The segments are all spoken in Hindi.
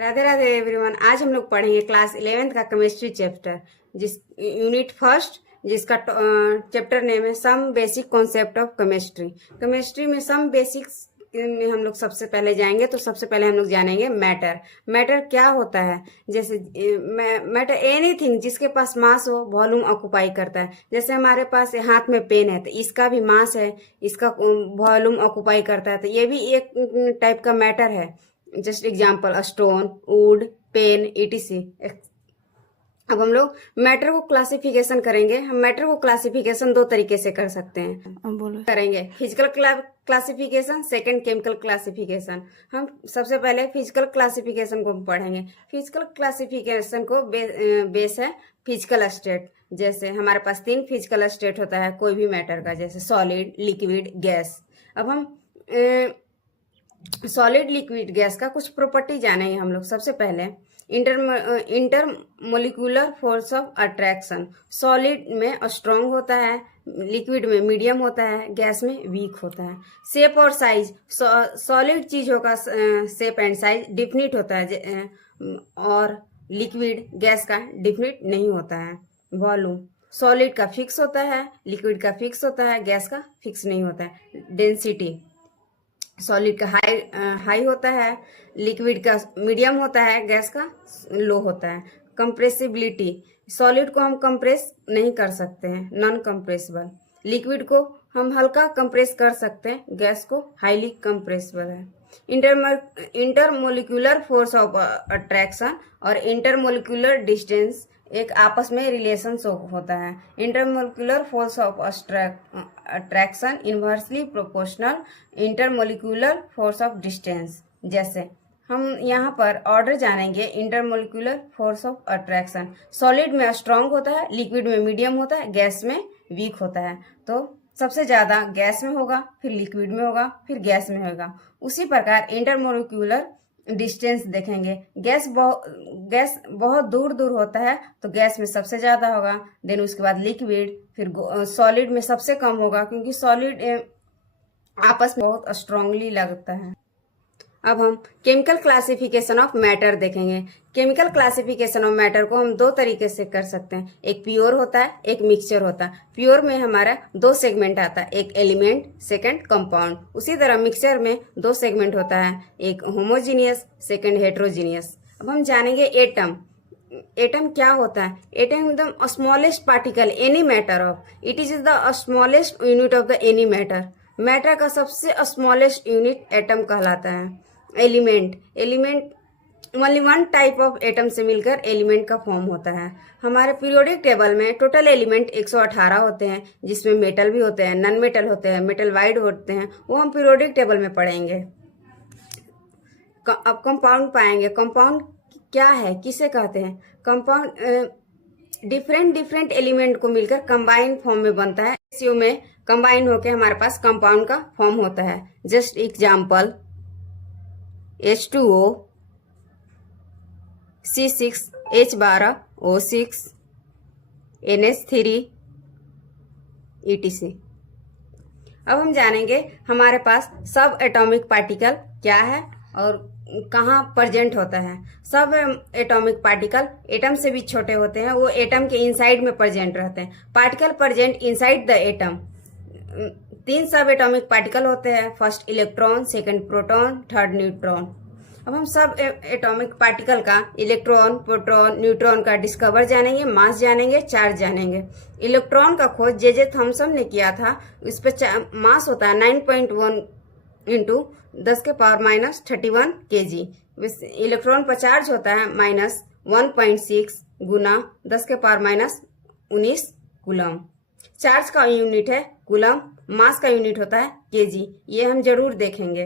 राधे राधे एवरीवन। आज हम लोग पढ़ेंगे क्लास 11th का केमिस्ट्री चैप्टर, जिस यूनिट फर्स्ट, जिसका चैप्टर नेम है some basic concept of chemistry. Chemistry में सम बेसिक्स में हम लोग सबसे पहले जाएंगे। तो सबसे पहले हम लोग जानेंगे मैटर। मैटर क्या होता है? जैसे मैटर एनीथिंग जिसके पास मास हो, वॉल्यूम ऑक्युपाई करता है। जैसे हमारे पास हाथ में पेन है तो इसका भी मास है, इसका वॉल्यूम ऑक्युपाई करता है, तो ये भी एक टाइप का मैटर है। Just example stone, wood, pen, etc. अब हम लोग मैटर को क्लासिफिकेशन करेंगे। हम मैटर को क्लासिफिकेशन दो तरीके से कर सकते हैं। बोलो करेंगे physical classification, second chemical classification. हम सबसे पहले फिजिकल क्लासिफिकेशन को पढ़ेंगे। फिजिकल क्लासिफिकेशन को बेस है फिजिकल स्टेट। जैसे हमारे पास 3 फिजिकल स्टेट होता है कोई भी मैटर का, जैसे सॉलिड, लिक्विड, गैस। अब हम सॉलिड, लिक्विड, गैस का कुछ प्रॉपर्टी जानेंगे हम लोग। सबसे पहले intermolecular force of attraction. Solid में स्ट्रॉन्ग होता है, लिक्विड में मीडियम होता है, गैस में वीक होता है। शेप और साइज, सॉलिड चीजों का शेप एंड साइज डिफिनिट होता है और लिक्विड गैस का डिफिनिट नहीं होता है। वॉल्यूम, सॉलिड का फिक्स होता है, लिक्विड का फिक्स होता है, गैस का फिक्स नहीं होता है। डेंसिटी, सॉलिड का हाई होता है, लिक्विड का मीडियम होता है, गैस का लो होता है। कंप्रेसिबिलिटी, सॉलिड को हम कंप्रेस नहीं कर सकते हैं, नॉन कंप्रेसिबल। लिक्विड को हम हल्का कंप्रेस कर सकते हैं, गैस को हाईली कंप्रेसिबल है। इंटरमोलिकुलर फोर्स ऑफ अट्रैक्शन और इंटरमोलिकुलर डिस्टेंस एक आपस में रिलेशन होता है। Intermolecular force of attraction inversely proportional intermolecular force of distance. जैसे हम यहाँ पर ऑर्डर जानेंगे। Intermolecular force of attraction solid में स्ट्रांग होता है, लिक्विड में मीडियम होता है, गैस में वीक होता है। तो सबसे ज्यादा गैस में होगा, फिर लिक्विड में होगा, फिर गैस में होगा। उसी प्रकार इंटरमोलिकुलर डिस्टेंस देखेंगे। गैस बहुत दूर दूर होता है तो गैस में सबसे ज्यादा होगा, देन उसके बाद लिक्विड, फिर सॉलिड में सबसे कम होगा, क्योंकि सॉलिड आपस में बहुत स्ट्रांगली लगता है। अब हम केमिकल क्लासिफिकेशन ऑफ मैटर देखेंगे। केमिकल क्लासिफिकेशन ऑफ मैटर को हम दो तरीके से कर सकते हैं। एक प्योर होता है, एक मिक्सचर होता है। प्योर में हमारा 2 सेगमेंट आता है, एक एलिमेंट, सेकंड कंपाउंड। उसी तरह मिक्सचर में 2 सेगमेंट होता है, एक होमोजीनियस, सेकंड हेट्रोजीनियस। अब हम जानेंगे एटम। एटम क्या होता है? एटम एकदम smallest particle any matter of, it is the smallest unit of the any matter. Matter का सबसे स्मॉलेस्ट यूनिट एटम कहलाता है। Element only one type of atom से मिलकर एलिमेंट का फॉर्म होता है। हमारे पीरियोडिक टेबल में टोटल एलिमेंट 118 होते हैं, जिसमें मेटल भी होते हैं, नॉन मेटल होते हैं, मेटल वाइड होते हैं, वो हम पीरियोडिक टेबल में पढ़ेंगे। अब कंपाउंड पाएंगे। कंपाउंड क्या है, किसे कहते हैं? कंपाउंड डिफरेंट एलिमेंट को मिलकर कंबाइन फॉर्म में बनता है। रेशियो में कंबाइन होकर हमारे पास कंपाउंड का फॉर्म होता है। Just example H2O, C6H12O6, NH3, etc। अब हम जानेंगे हमारे पास सब एटॉमिक पार्टिकल क्या है और कहाँ प्रेजेंट होता है। सब एटॉमिक पार्टिकल एटम से भी छोटे होते हैं, वो एटम के इनसाइड में प्रेजेंट रहते हैं। Particle present inside the atom. 3 सब एटॉमिक पार्टिकल होते हैं, first electron, second proton, third neutron. अब हम सब एटॉमिक पार्टिकल का इलेक्ट्रॉन, प्रोटॉन, न्यूट्रॉन का डिस्कवर जानेंगे, मास जानेंगे, चार्ज जानेंगे। इलेक्ट्रॉन का खोज जे थॉमसन ने किया था। इस पे मास होता है 9.1 इंटू 10⁻³ kg। इलेक्ट्रॉन पर चार्ज होता है -1.6 गुना 10⁻⁻19 कूलम। चार्ज का यूनिट है कूलम, मास का यूनिट होता है केजी। ये हम जरूर देखेंगे।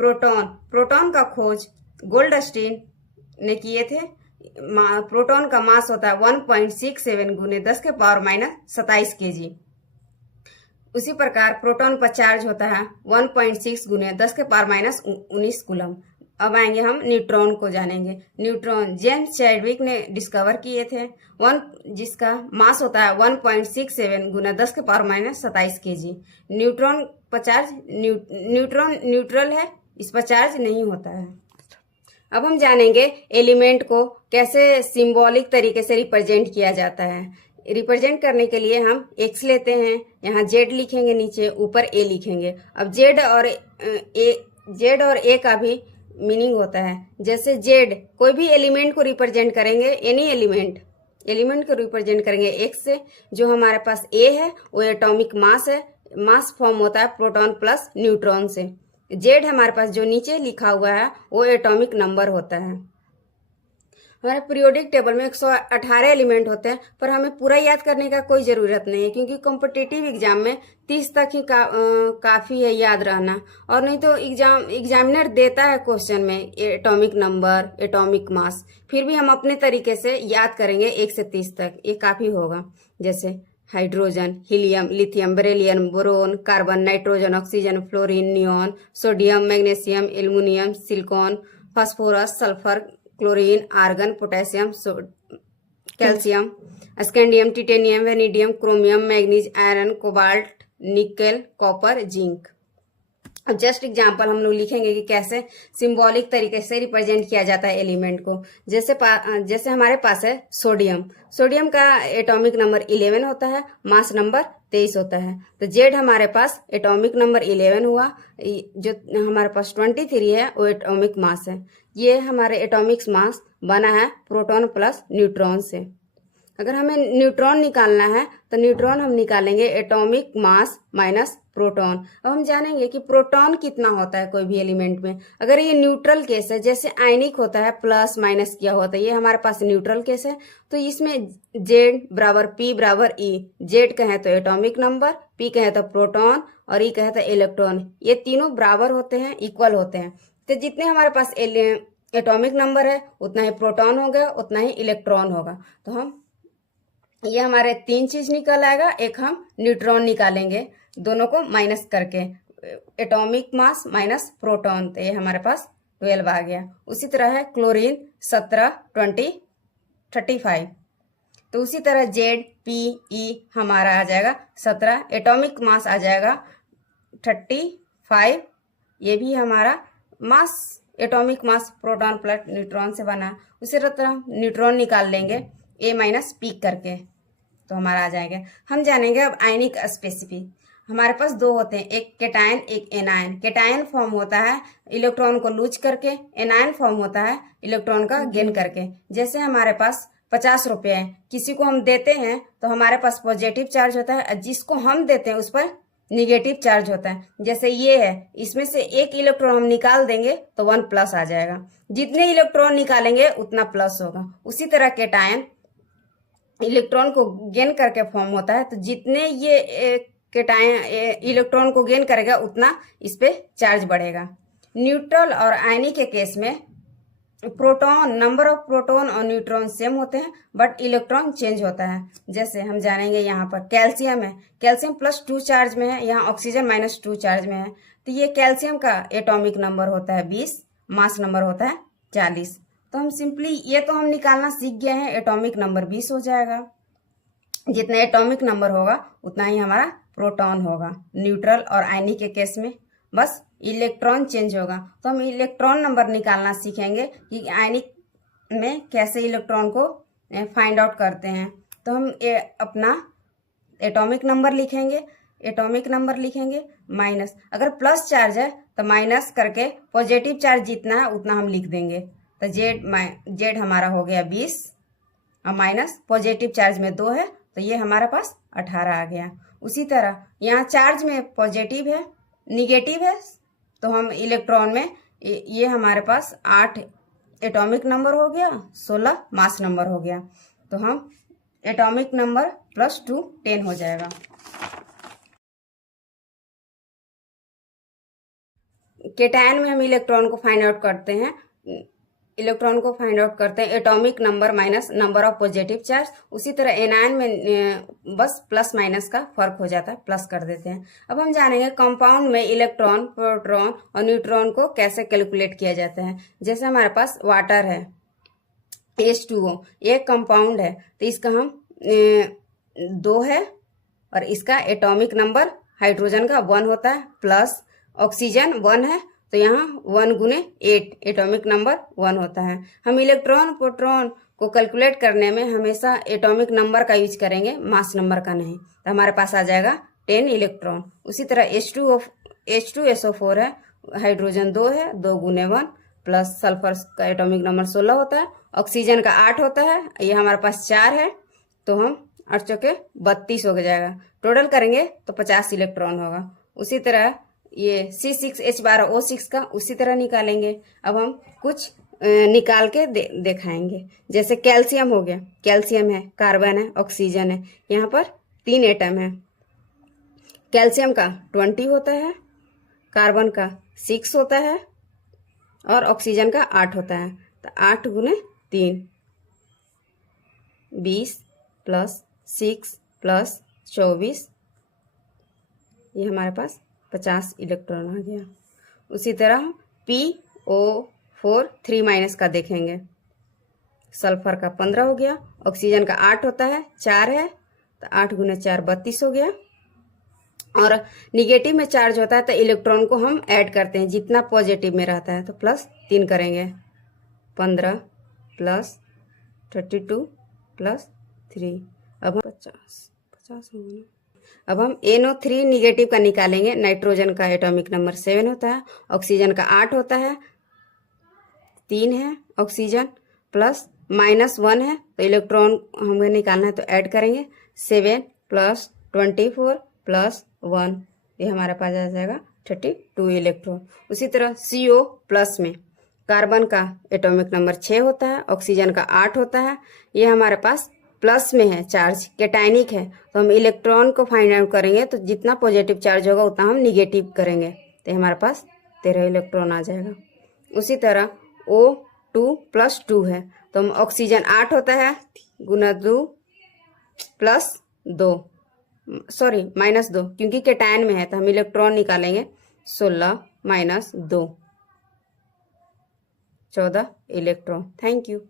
प्रोटॉन का खोज गोल्डस्टीन ने किए थे। प्रोटॉन का मास होता है 1.67 गुने 10⁻27 kg। उसी प्रकार प्रोटॉन पर चार्ज होता है 1.6 गुने 10⁻⁻19 कूलम। अब आएंगे हम न्यूट्रॉन को जानेंगे। न्यूट्रॉन जेम्स चैडविक ने डिस्कवर किए थे, जिसका मास होता है 1.67 गुना 10⁻⁻27 kg। न्यूट्रॉन पर चार्ज न्यूट्रॉन न्यूट्रल है, इस पर चार्ज नहीं होता है। अब हम जानेंगे एलिमेंट को कैसे सिंबॉलिक तरीके से रिप्रेजेंट किया जाता है। रिप्रेजेंट करने के लिए हम x लेते हैं, यहाँ z लिखेंगे, नीचे ऊपर a लिखेंगे। अब z और a का भी मीनिंग होता है। जैसे z कोई भी एलिमेंट को रिप्रेजेंट करेंगे, एनी एलिमेंट को रिप्रेजेंट करेंगे x से। जो हमारे पास a है वो एटॉमिक मास है, मास फॉर्म होता है प्रोटॉन प्लस न्यूट्रॉन से। जेड हमारे पास जो नीचे लिखा हुआ है वो एटॉमिक नंबर होता है। हमारे पीरियोडिक टेबल में 118 एलिमेंट होते हैं, पर हमें पूरा याद करने का कोई ज़रूरत नहीं है, क्योंकि कॉम्पिटिटिव एग्जाम में 30 तक ही काफ़ी है याद रहना। और नहीं तो एग्जामिनर देता है क्वेश्चन में एटॉमिक नंबर, एटॉमिक मास, फिर भी हम अपने तरीके से याद करेंगे 1 से 30 तक, ये काफ़ी होगा। जैसे hydrogen, helium, lithium, beryllium, boron, carbon, nitrogen, oxygen, fluorine, neon, sodium, magnesium, aluminium, silicon, phosphorus, sulphur, chlorine, argon, potassium, calcium, scandium, titanium, vanadium, chromium, manganese, iron, cobalt, nickel, copper, zinc. अब जस्ट एग्जांपल हम लोग लिखेंगे कि कैसे सिंबॉलिक तरीके से रिप्रेजेंट किया जाता है एलिमेंट को। जैसे हमारे पास है सोडियम का एटॉमिक नंबर 11 होता है, मास नंबर 23 होता है। तो जेड हमारे पास एटॉमिक नंबर 11 हुआ, जो हमारे पास 23 है वो एटॉमिक मास है। ये हमारे एटॉमिक मास बना है प्रोटॉन प्लस न्यूट्रॉन से। अगर हमें न्यूट्रॉन निकालना है तो न्यूट्रॉन हम निकालेंगे एटॉमिक मास माइनस प्रोटॉन। अब हम जानेंगे कि प्रोटॉन कितना होता है कोई भी एलिमेंट में। अगर ये न्यूट्रल केस है, जैसे आयनिक होता है प्लस माइनस किया होता है, ये हमारे पास न्यूट्रल केस है, तो इसमें जेड बराबर पी बराबर ई। जेड कहें तो एटॉमिक नंबर, पी कहें तो प्रोटॉन और ई कहें तो इलेक्ट्रॉन। ये तीनों बराबर होते हैं, इक्वल होते हैं। तो जितने हमारे पास एटॉमिक नंबर है उतना ही प्रोटॉन होगा, उतना ही इलेक्ट्रॉन होगा। तो ये हमारे 3 चीज निकल आएगा। एक हम न्यूट्रॉन निकालेंगे, दोनों को माइनस करके, एटॉमिक मास माइनस प्रोटॉन, तो ये हमारे पास 12 आ गया। उसी तरह है क्लोरीन 17, 20, 35। तो उसी तरह जेड पी ई हमारा आ जाएगा 17, एटॉमिक मास आ जाएगा 35। ये भी हमारा mass, atomic mass proton plus neutron से बना। उसी तरह न्यूट्रॉन निकाल लेंगे ए माइनस पी करके, तो हमारा आ जाएगा। हम जानेंगे अब आयनिक स्पेसिफिक। हमारे पास 2 होते हैं, एक केटायन एक एनायन। केटायन फॉर्म होता है इलेक्ट्रॉन को लूज करके, एनायन फॉर्म होता है इलेक्ट्रॉन का गेन करके। जैसे हमारे पास 50 रुपये है, किसी को हम देते हैं तो हमारे पास पॉजिटिव चार्ज होता है, और जिसको हम देते हैं उस पर निगेटिव चार्ज होता है। जैसे ये है, इसमें से एक इलेक्ट्रॉन हम निकाल देंगे तो 1 प्लस आ जाएगा। जितने इलेक्ट्रॉन निकालेंगे उतना प्लस होगा। उसी तरह केटायन इलेक्ट्रॉन को गेन करके फॉर्म होता है, तो जितने ये केटायन इलेक्ट्रॉन को गेन करेगा उतना इस पे चार्ज बढ़ेगा। न्यूट्रल और आयनिक के केस में प्रोटॉन, नंबर ऑफ प्रोटॉन और न्यूट्रॉन सेम होते हैं, बट इलेक्ट्रॉन चेंज होता है। जैसे हम जानेंगे यहाँ पर कैल्शियम है, कैल्शियम +2 चार्ज में है, यहाँ ऑक्सीजन -2 चार्ज में है। तो ये कैल्शियम का एटॉमिक नंबर होता है 20, मास नंबर होता है 40। तो हम सिंपली ये तो हम निकालना सीख गए हैं, एटॉमिक नंबर 20 हो जाएगा। जितना एटॉमिक नंबर होगा उतना ही हमारा प्रोटॉन होगा। न्यूट्रल और आयनिक के केस में बस इलेक्ट्रॉन चेंज होगा। तो हम इलेक्ट्रॉन नंबर निकालना सीखेंगे कि आयनिक में कैसे इलेक्ट्रॉन को फाइंड आउट करते हैं। तो हम अपना एटॉमिक नंबर लिखेंगे माइनस, अगर प्लस चार्ज है तो माइनस करके पॉजिटिव चार्ज जितना है उतना हम लिख देंगे। तो जेड हमारा हो गया 20 और माइनस पॉजिटिव चार्ज में 2 है, तो ये हमारा पास 18 आ गया। उसी तरह यहाँ चार्ज में पॉजिटिव है, निगेटिव है, तो हम इलेक्ट्रॉन में ये हमारे पास 8 एटॉमिक नंबर हो गया, 16 मास नंबर हो गया। तो हम एटॉमिक नंबर +2 10 हो जाएगा। केटायन में हम इलेक्ट्रॉन को फाइंड आउट करते हैं, atomic number minus number of positive charge. उसी तरह एनायन में बस प्लस माइनस का फर्क हो जाता है, प्लस कर देते हैं। अब हम जानेंगे कंपाउंड में इलेक्ट्रॉन, प्रोटॉन और न्यूट्रॉन को कैसे कैलकुलेट किया जाता है। जैसे हमारे पास वाटर है H2O, एक कंपाउंड है, तो इसका हम 2 है और इसका एटॉमिक नंबर हाइड्रोजन का 1 होता है, प्लस ऑक्सीजन 1 है तो यहाँ 1 गुने 8 एटॉमिक नंबर 1 होता है। हम इलेक्ट्रॉन प्रोटॉन को कैलकुलेट करने में हमेशा एटॉमिक नंबर का यूज करेंगे, मास नंबर का नहीं। तो हमारे पास आ जाएगा 10 इलेक्ट्रॉन। उसी तरह H2SO4 है, हाइड्रोजन 2 है, 2 गुने 1 प्लस सल्फर का एटॉमिक नंबर 16 होता है, ऑक्सीजन का 8 होता है, ये हमारे पास 4 है, तो हम 8 चौके 32 हो जाएगा। टोटल करेंगे तो 50 इलेक्ट्रॉन होगा। उसी तरह ये C6H12O6 का उसी तरह निकालेंगे। अब हम कुछ निकाल के दिखाएंगे। जैसे कैल्शियम हो गया, कैल्शियम है, कार्बन है, ऑक्सीजन है, यहाँ पर 3 एटम है। कैल्शियम का 20 होता है, कार्बन का 6 होता है और ऑक्सीजन का 8 होता है। तो 8 गुने 3 20 प्लस 6 प्लस 24, ये हमारे पास 50 इलेक्ट्रॉन आ गया। उसी तरह PO4 3- का देखेंगे। सल्फर का 15 हो गया, ऑक्सीजन का 8 होता है, 4 है, तो 8 गुने 4 32 हो गया। और निगेटिव में चार्ज होता है तो इलेक्ट्रॉन को हम ऐड करते हैं, जितना पॉजिटिव में रहता है तो प्लस 3 करेंगे। 15 प्लस 32 प्लस 3, अब हम 50 हो गया। अब हम NO3 निगेटिव का निकालेंगे। नाइट्रोजन का एटॉमिक नंबर 7 होता है, ऑक्सीजन का 8 होता है, 3 है ऑक्सीजन, प्लस -1 है, तो इलेक्ट्रॉन हमें निकालना है तो ऐड करेंगे। 7 प्लस 24 प्लस 1, ये हमारे पास आ जाएगा 32 इलेक्ट्रॉन। उसी तरह CO प्लस में कार्बन का एटॉमिक नंबर 6 होता है, ऑक्सीजन का 8 होता है, ये हमारे पास प्लस में है, चार्ज कैटायनिक है, तो हम इलेक्ट्रॉन को फाइंड आउट करेंगे तो जितना पॉजिटिव चार्ज होगा उतना हम निगेटिव करेंगे, तो हमारे पास 13 इलेक्ट्रॉन आ जाएगा। उसी तरह O2 प्लस 2 है, तो हम ऑक्सीजन 8 होता है गुना 2 प्लस 2 -2, क्योंकि कैटायन में है तो हम इलेक्ट्रॉन निकालेंगे। 16 - 2 14 इलेक्ट्रॉन। Thank you.